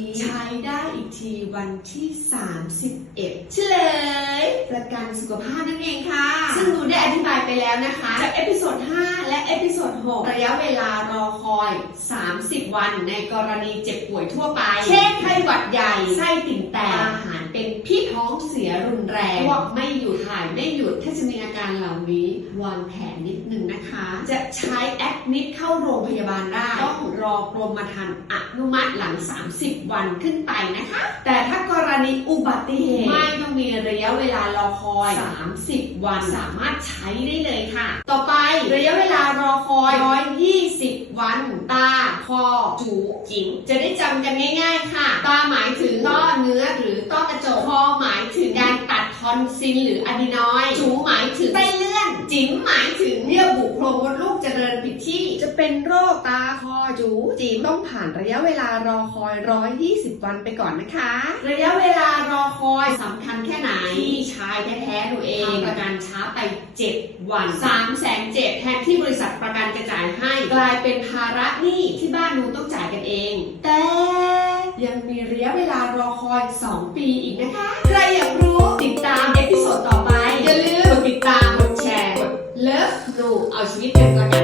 ี้ใช้ได้อีกทีวันที่ 31 เฉลย ประกันสุขภาพนั่นเองค่ะ ซึ่งดูได้อธิบายไปแล้วนะคะจากเอพิโซด 5 และเอพิโซด 6 ระยะเวลารอคอย 30 วันในกรณีเจ็บป่วยทั่วไป เช่นไข้หวัดใหญ่ ไส้ติ่งแตกอาหารเป็นพิษท้องเสียรุนแรงพวกไม่หยุดหายไม่หยุด เหล่านี้วางแผนนิดนึงนะคะ จะใช้แอดมิดเข้าโรงพยาบาลได้ ต้องรอกรมธรรม์อนุมัติหลัง 30 วันขึ้นไปนะคะ แต่ถ้ากรณีอุบัติเหตุไม่ต้องมีระยะเวลารอคอย 30 วันสามารถใช้ได้เลยค่ะ ต่อไประยะเวลารอคอย 120 วัน ตา คอ จูจิ๋งจะได้จำกันง่าย ๆ ค่ะ ตาหมายถึงต้อเนื้อหรือต้อกระจก คอหมายถึงการตัดทอนซิลหรืออะดีนอยด์จูหมายถึงไส้เลื่อน จิ๋มหมายถึงเยื่อบุโพรงมดลูกเจริญผิดที่ จะเป็นโรคตาคอจูจิ๋มต้องผ่านระยะเวลารอคอย 120 วันไปก่อนนะคะ ระยะเวลารอคอยสำคัญแค่ไหนพี่ชายแท้ๆหนูเองทำประกันช้าไป 7 วัน3แสนเจ็ดแทนที่บริษัทประกันจะจ่ายให้ กลายเป็นภาระหนี้ที่บ้านหนูต้องจ่ายกันเอง แต่ยังมีระยะเวลารอคอย 2 ปีอีกนะคะ ใครอยากรู้ติดตามเอพิ โซดต่อไป